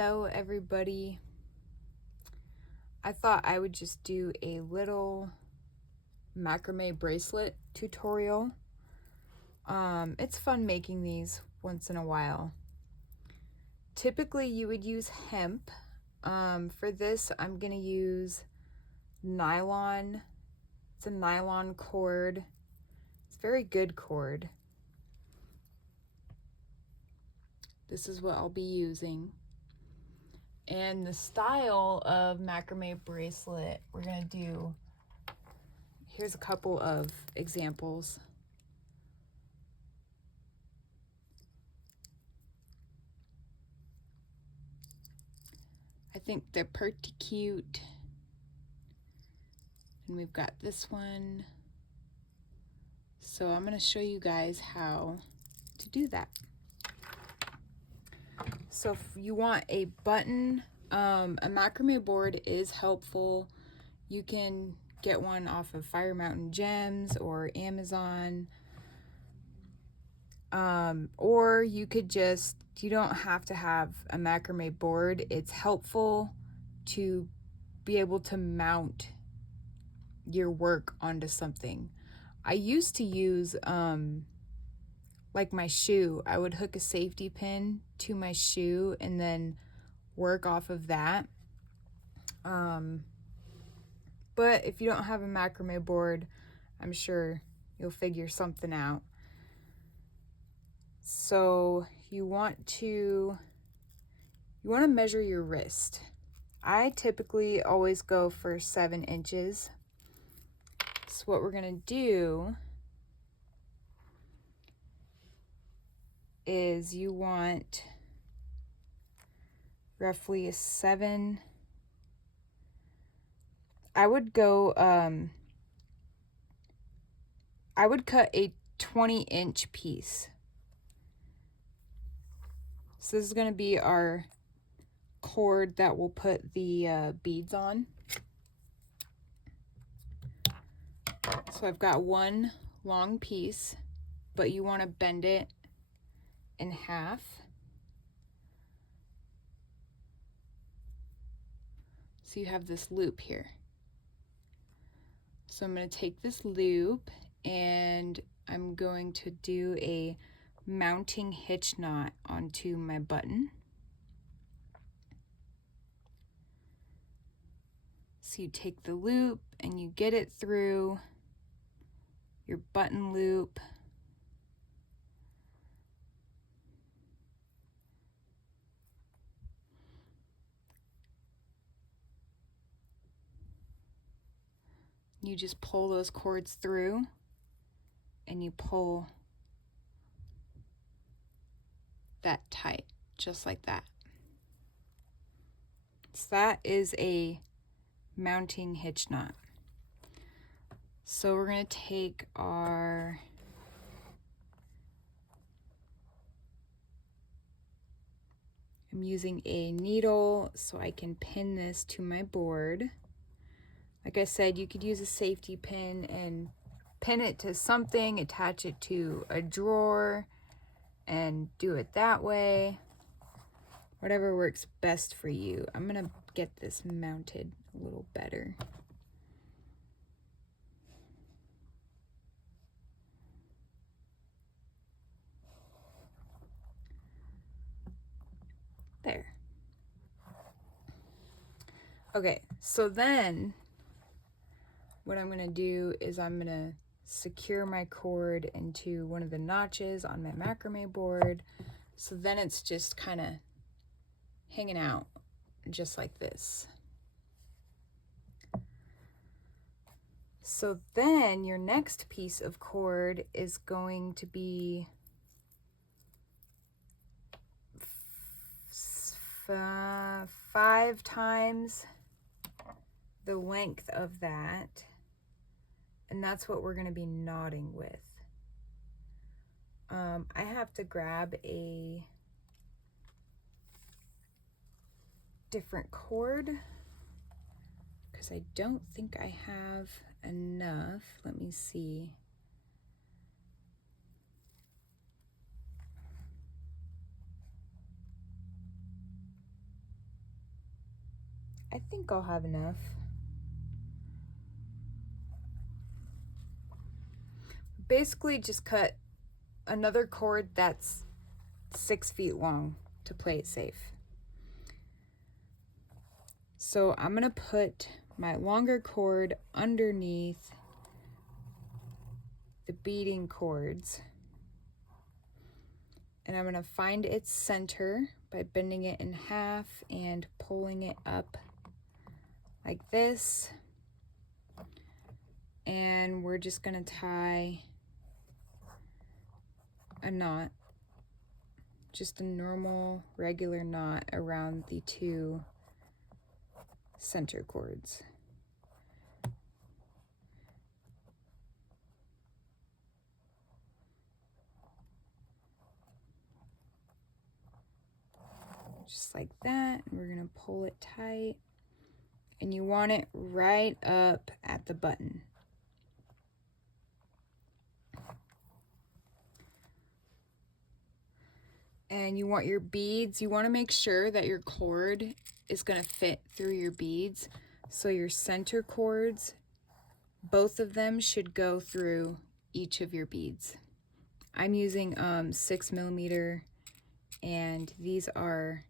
Hello everybody. I thought I would just do a little macrame bracelet tutorial. It's fun making these once in a while. Typically you would use hemp. For this I'm going to use nylon. It's a nylon cord. It's a very good cord. This is what I'll be using. And the style of macrame bracelet we're going to do, here's a couple of examples. I think they're pretty cute. And we've got this one. So I'm going to show you guys how to do that. So if you want a button, a macrame board is helpful. You can get one off of Fire Mountain Gems or Amazon. Or you could just, you don't have to have a macrame board. It's helpful to be able to mount your work onto something. I used to use like my shoe. I would hook a safety pin to my shoe and then work off of that. But if you don't have a macrame board, I'm sure you'll figure something out. So you want to measure your wrist. I typically always go for 7 inches. So what we're gonna do is you want roughly a 7. I would go, I would cut a 20-inch piece. So this is gonna be our cord that we'll put the beads on. So I've got one long piece, but you want to bend it in half. So you have this loop here. So I'm going to take this loop and I'm going to do a mounting hitch knot onto my button. So you take the loop and you get it through your button loop. You just pull those cords through and you pull that tight, just like that. So that is a mounting hitch knot. So we're going to take our I'm using a needle so I can pin this to my board. Like I said, you could use a safety pin and pin it to something, attach it to a drawer, and do it that way. Whatever works best for you. I'm going to get this mounted a little better. There. Okay, so then what I'm going to do is I'm going to secure my cord into one of the notches on my macrame board. So then it's just kind of hanging out just like this. So then your next piece of cord is going to be 5 times the length of that, and that's what we're going to be knotting with. I have to grab a different cord because I don't think I have enough. Let me see. I think I'll have enough. Basically just cut another cord that's 6 feet long to play it safe. So I'm gonna put my longer cord underneath the beading cords, and I'm gonna find its center by bending it in half and pulling it up like this. And we're just gonna tie a knot, just a normal regular knot around the 2 center cords. Just like that, and we're gonna pull it tight, and you want it right up at the button. And you want your beads, you want to make sure that your cord is going to fit through your beads. So your center cords, both of them should go through each of your beads. I'm using 6mm, and these are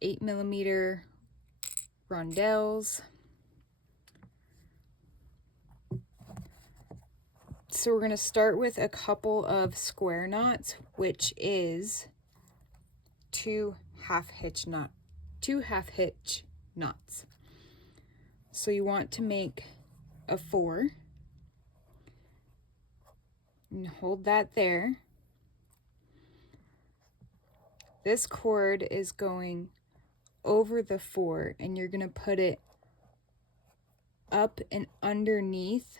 8mm rondelles. So we're going to start with a couple of square knots, which is 2 half hitch knots. So you want to make a 4 and hold that there. This cord is going over the 4, and you're going to put it up and underneath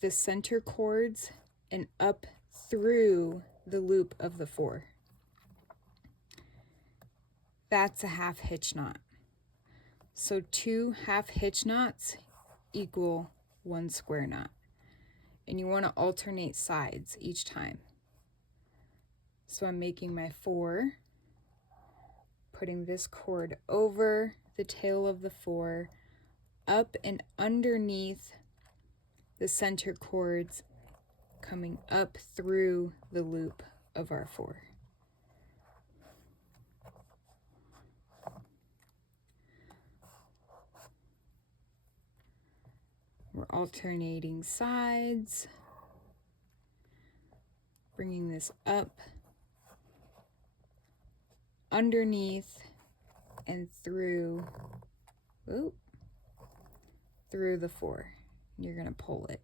the center cords and up through the loop of the 4. That's a half hitch knot. So 2 half hitch knots equal 1 square knot. And you want to alternate sides each time. So I'm making my 4, putting this cord over the tail of the 4, up and underneath the center cords, coming up through the loop of our 4. We're alternating sides, bringing this up, underneath, and through the 4. And you're going to pull it.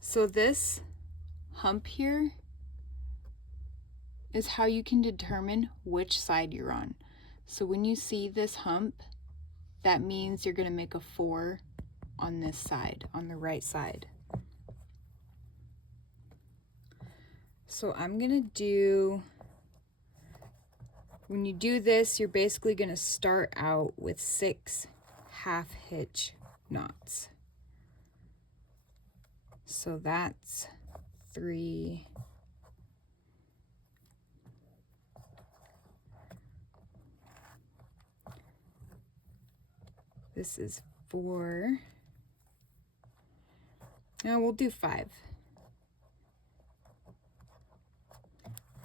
So this hump here is how you can determine which side you're on. So when you see this hump, that means you're going to make a 4 on this side, on the right side. So I'm going to do, when you do this, you're basically going to start out with 6 half hitch knots. So that's 3, this is 4, now we'll do 5.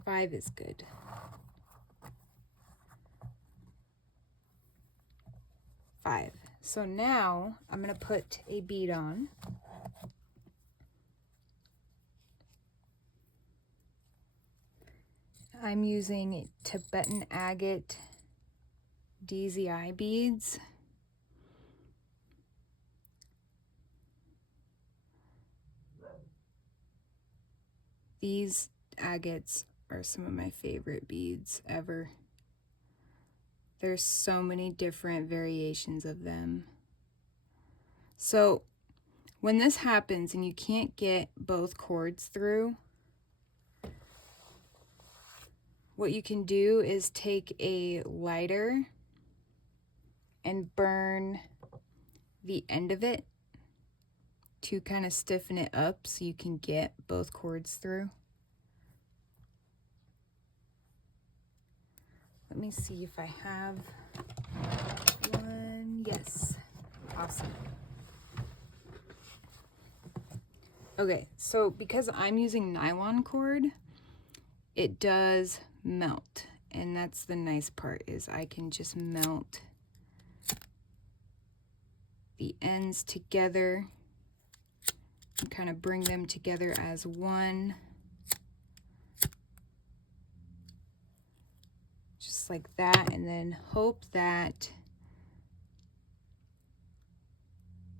5 is good. 5. So now I'm going to put a bead on. I'm using Tibetan agate DZI beads. These agates are some of my favorite beads ever. There's so many different variations of them. So when this happens and you can't get both cords through, what you can do is take a lighter and burn the end of it to kind of stiffen it up so you can get both cords through. Let me see if I have one. Yes. Awesome. Okay, so because I'm using nylon cord, it does melt. And that's the nice part, is I can just melt the ends together and kind of bring them together as one. Just like that, and then hope that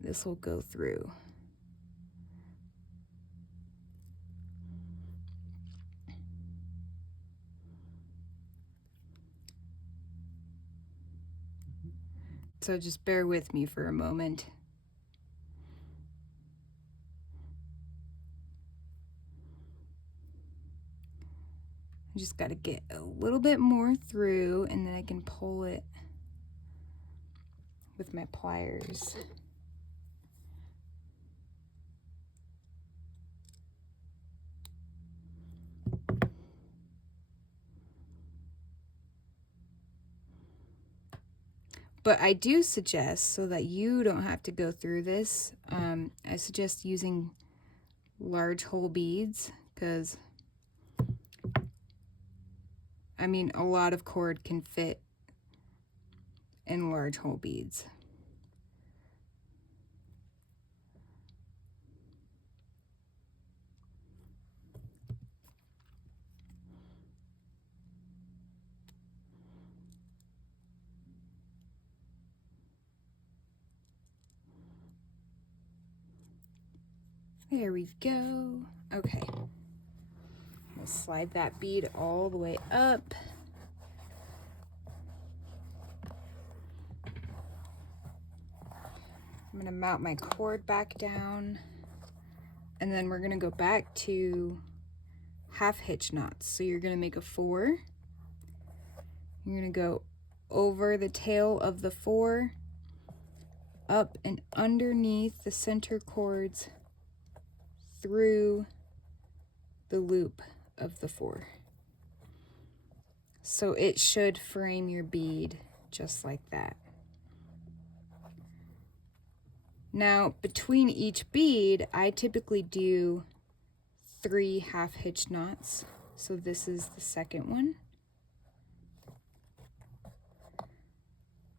this will go through. So just bear with me for a moment. I just got to get a little bit more through, and then I can pull it with my pliers. But I do suggest, so that you don't have to go through this, I suggest using large hole beads, because I mean, a lot of cord can fit in large hole beads. There we go. Okay. We'll slide that bead all the way up. I'm gonna mount my cord back down, and then we're gonna go back to half hitch knots. So you're gonna make a 4. You're gonna go over the tail of the 4, up and underneath the center cords, through the loop of the 4. So it should frame your bead just like that. Now, between each bead, I typically do 3 half hitch knots. So this is the second one.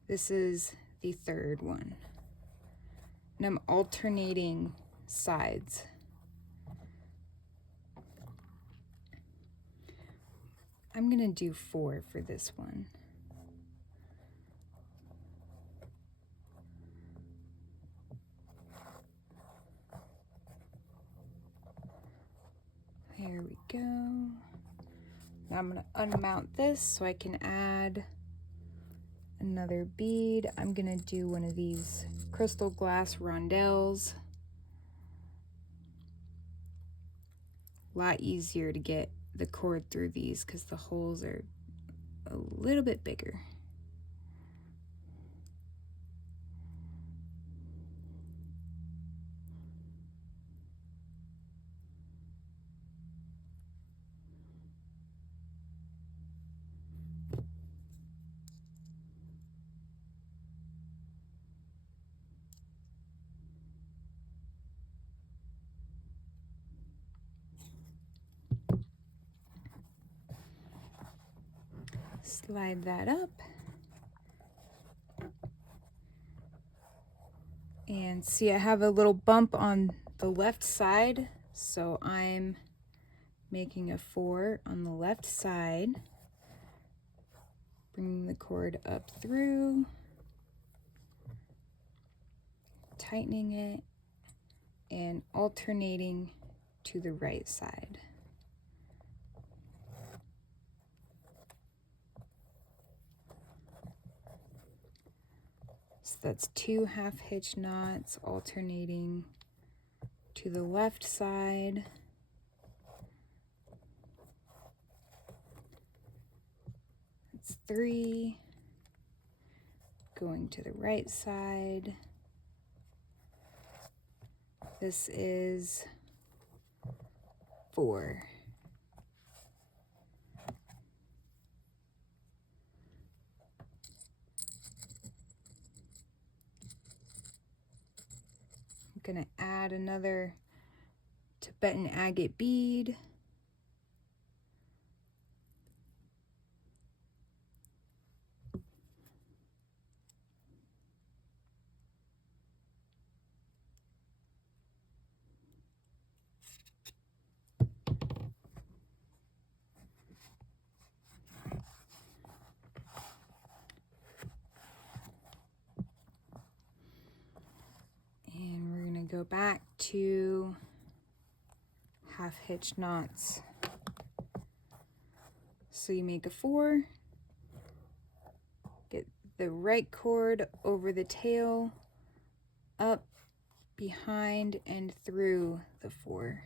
This is the third one. And I'm alternating sides. I'm gonna do 4 for this one. There we go. Now I'm gonna unmount this so I can add another bead. I'm gonna do one of these crystal glass rondelles. A lot easier to get the cord through these because the holes are a little bit bigger. Slide that up. And see, I have a little bump on the left side, so I'm making a 4 on the left side, bringing the cord up through, tightening it, and alternating to the right side. So that's 2 half hitch knots alternating to the left side. That's 3 going to the right side. This is 4. Gonna add another Tibetan agate bead. And we're gonna go back to half hitch knots. So you make a 4, get the right cord over the tail, up, behind, and through the 4.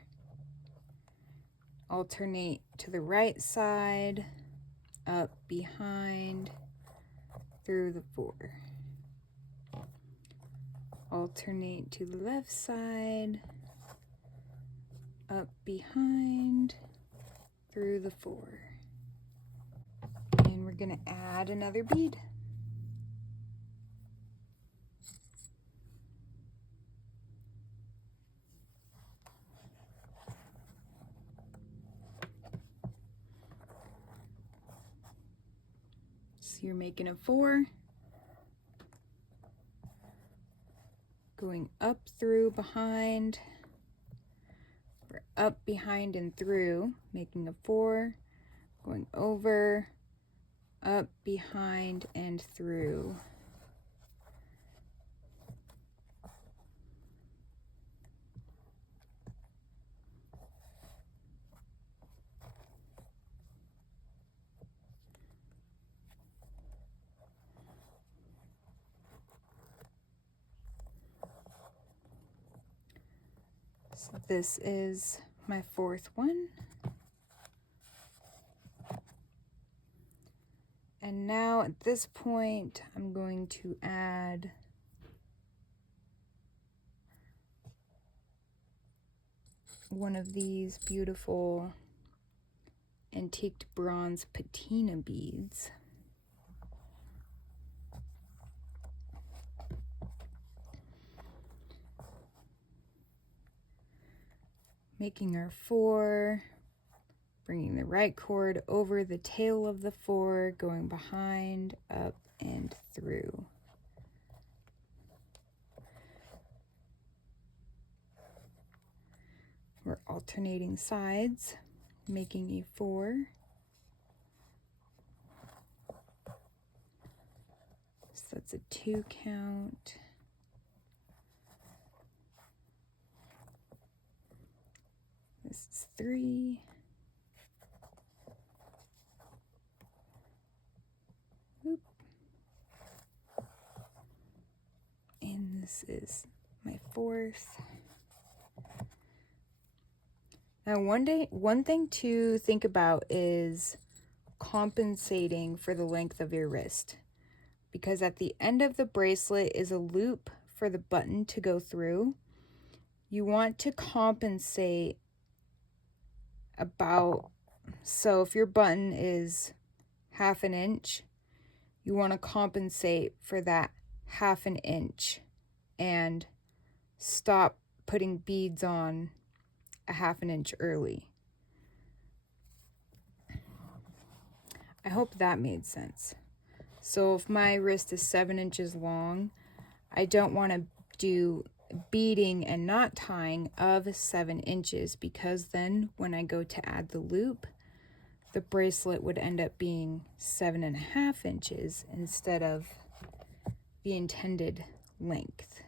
Alternate to the right side, up, behind, through the 4. Alternate to the left side, up, behind, through the 4. And we're gonna add another bead. So you're making a 4, going up, through, behind, or up, behind, and through, making a 4, going over, up, behind, and through. So this is my 4th one. And now at this point, I'm going to add one of these beautiful antiqued bronze patina beads. Making our 4, bringing the right cord over the tail of the 4, going behind, up, and through. We're alternating sides, making a 4. So that's a 2 count. This is 3. Oop. And this is my 4th. Now one thing to think about is compensating for the length of your wrist, because at the end of the bracelet is a loop for the button to go through. You want to compensate about, so if your button is 1/2 inch, you want to compensate for that 1/2 inch and stop putting beads on a 1/2 inch early. I hope that made sense. So if my wrist is 7 inches long, I don't want to do beading and knot tying of 7 inches, because then when I go to add the loop, the bracelet would end up being 7.5 inches instead of the intended length.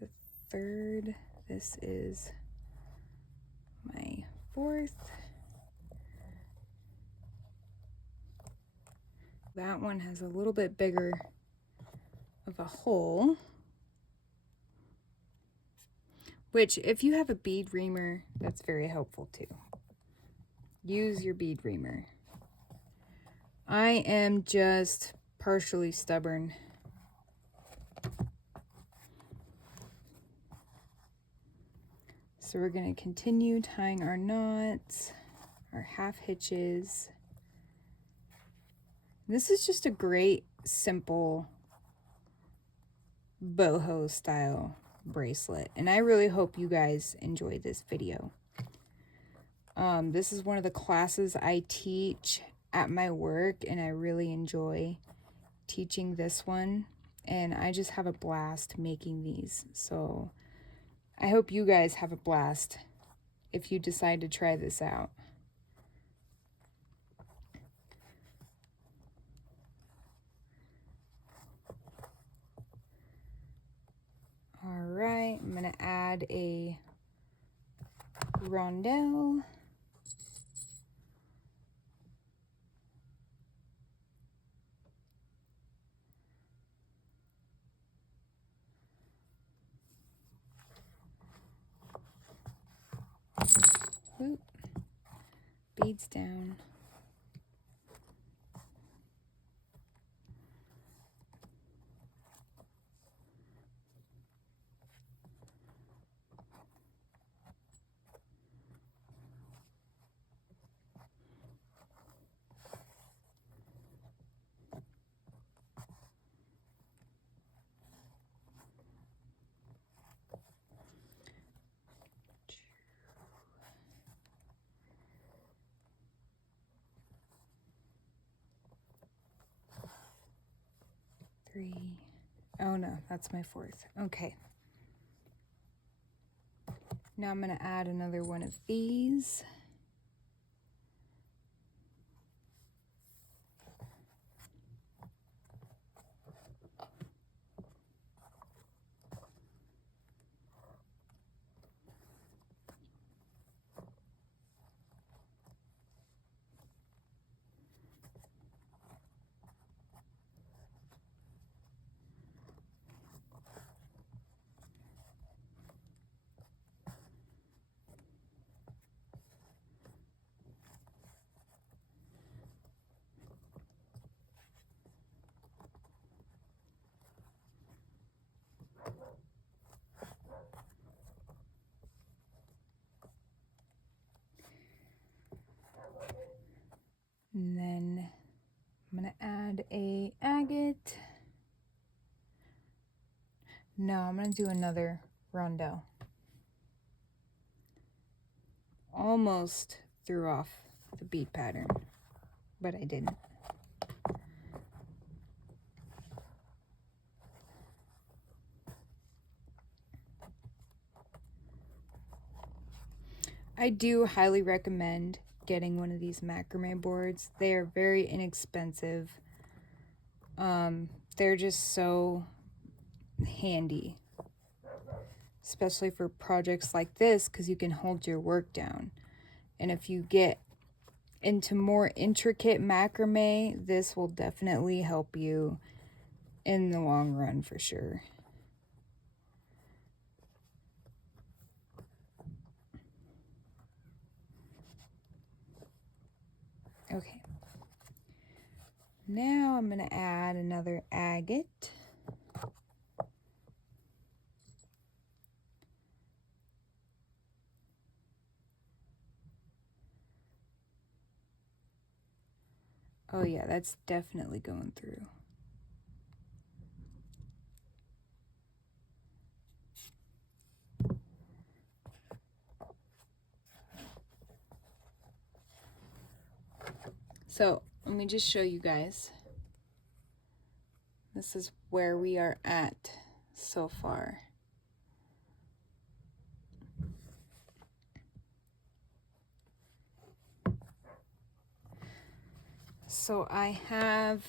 The 3rd, this is my 4th. That one has a little bit bigger of a hole, which if you have a bead reamer, that's very helpful too. Use your bead reamer. I am just partially stubborn. So we're going to continue tying our knots, our half hitches. This is just a great, simple boho style bracelet, and I really hope you guys enjoyed this video. This is one of the classes I teach at my work, and I really enjoy teaching this one, and I just have a blast making these. So I hope you guys have a blast if you decide to try this out. All right, I'm gonna add a rondelle. Oop. Beads down. Three. Oh no, that's my fourth. Okay. Now I'm going to add another one of these. And then I'm going to add a agate. No, I'm going to do another rondelle. Almost threw off the bead pattern, but I didn't. I do highly recommend getting one of these macrame boards. They are very inexpensive. They're just so handy, especially for projects like this, because you can hold your work down. And if you get into more intricate macrame, this will definitely help you in the long run for sure. Okay. Now I'm going to add another agate. Oh yeah, that's definitely going through. So let me just show you guys. This is where we are at so far. So I have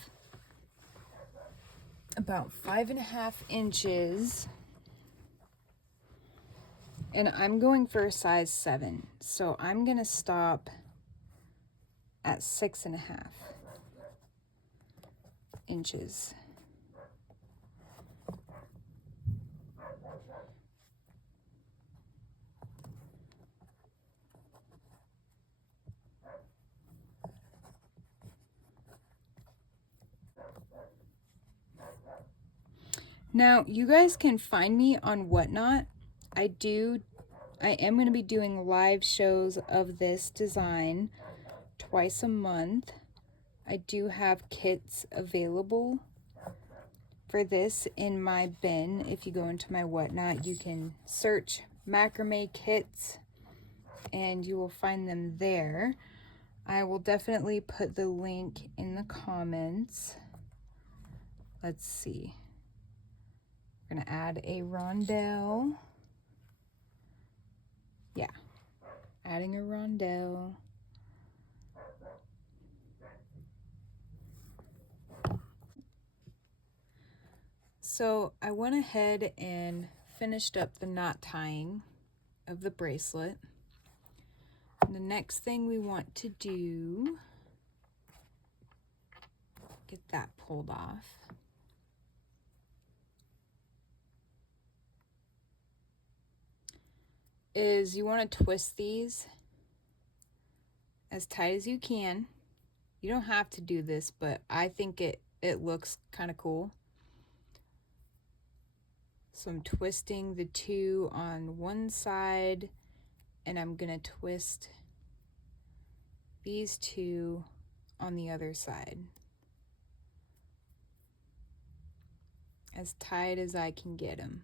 about 5.5 inches, and I'm going for a size 7. So I'm gonna stop at 6.5 inches. Now, you guys can find me on Whatnot. I am going to be doing live shows of this design twice a month. I do have kits available for this in my bin. If you go into my Whatnot, you can search macrame kits and you will find them there. I will definitely put the link in the comments. Let's see. We're gonna add a rondelle. Yeah, adding a rondelle. So I went ahead and finished up the knot tying of the bracelet. And the next thing we want to do, get that pulled off. Is you want to twist these as tight as you can. You don't have to do this, but I think it looks kind of cool. So I'm twisting the two on one side, and I'm gonna twist these two on the other side. As tight as I can get them.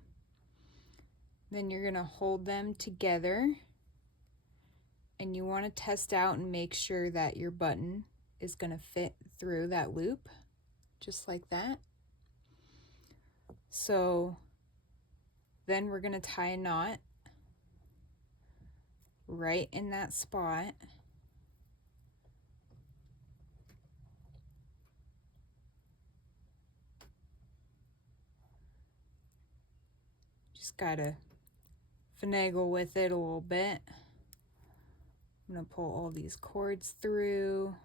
Then you're gonna hold them together, and you wanna test out and make sure that your button is gonna fit through that loop, just like that. So then we're gonna tie a knot right in that spot. Just gotta finagle with it a little bit. I'm gonna pull all these cords through.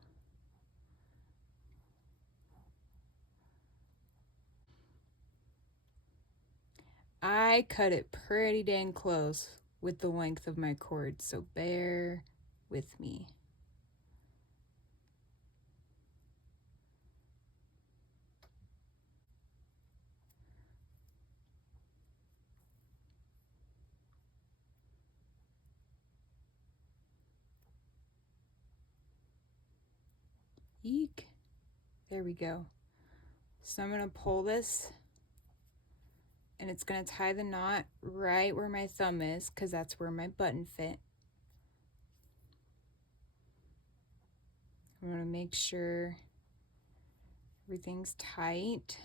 I cut it pretty dang close with the length of my cord, so bear with me. Eek. There we go. So I'm gonna pull this, and it's gonna tie the knot right where my thumb is, because that's where my button fit. I'm gonna make sure everything's tight.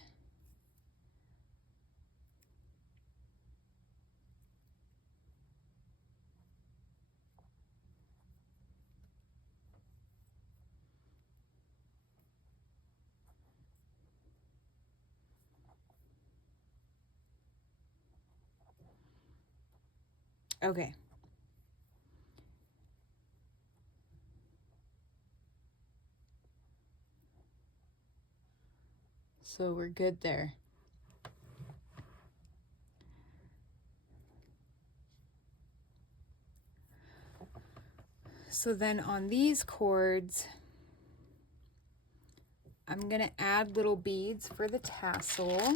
Okay. So we're good there. So then on these cords, I'm gonna add little beads for the tassel.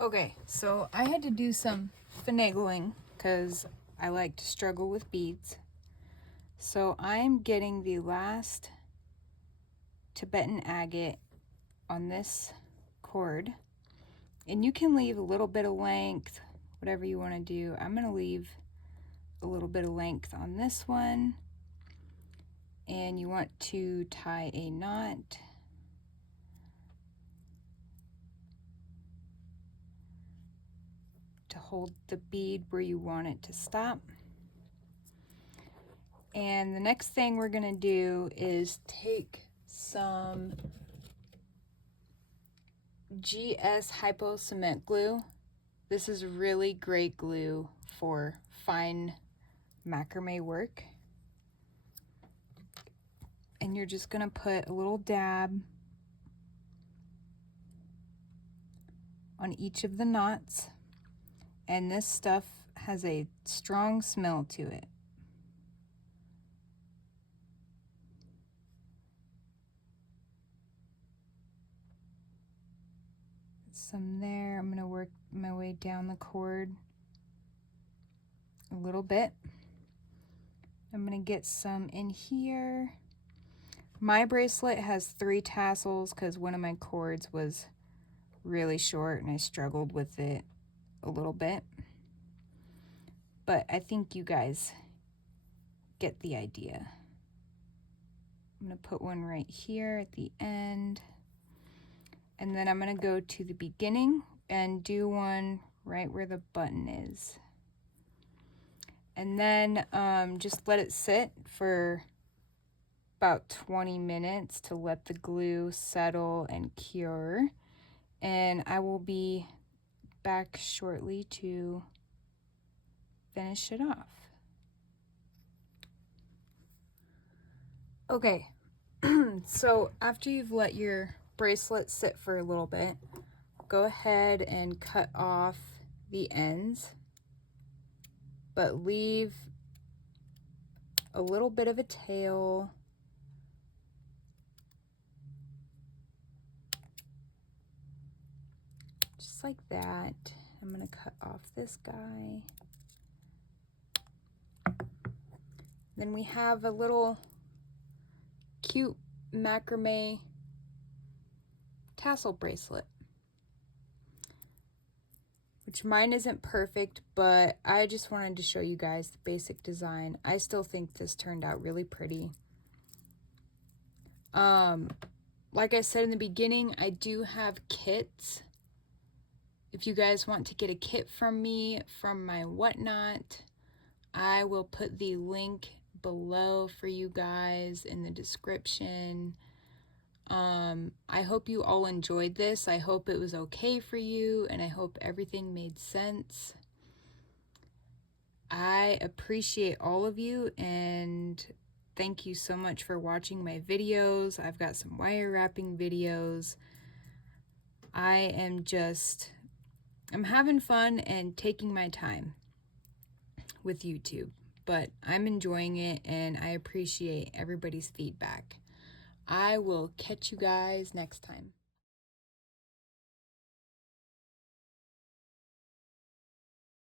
Okay, so I had to do some finagling because I like to struggle with beads. So I'm getting the last Tibetan agate on this cord, and you can leave a little bit of length, whatever you want to do. I'm going to leave a little bit of length on this one, and you want to tie a knot. To hold the bead where you want it to stop. And the next thing we're going to do is take some GS Hypo Cement Glue. This is really great glue for fine macrame work. And you're just going to put a little dab on each of the knots. And this stuff has a strong smell to it. some there. I'm gonna work my way down the cord a little bit. I'm gonna get some in here. My bracelet has 3 tassels because one of my cords was really short and I struggled with it a little bit. But I think you guys get the idea. I'm gonna put one right here at the end. And then I'm gonna go to the beginning and do one right where the button is. And then just let it sit for about 20 minutes to let the glue settle and cure. And I will be back shortly to finish it off. Okay, so after you've let your bracelet sit for a little bit, go ahead and cut off the ends, but leave a little bit of a tail. Just like that. I'm gonna cut off this guy. Then we have a little cute macrame tassel bracelet, which mine isn't perfect, but I just wanted to show you guys the basic design. I still think this turned out really pretty. Like I said in the beginning, I do have kits. If you guys want to get a kit from me, from my whatnot, I will put the link below for you guys in the description. I hope you all enjoyed this. I hope it was okay for you, and I hope everything made sense. I appreciate all of you, and thank you so much for watching my videos. I've got some wire wrapping videos. I'm having fun and taking my time with YouTube, but I'm enjoying it, and I appreciate everybody's feedback. I will catch you guys next time.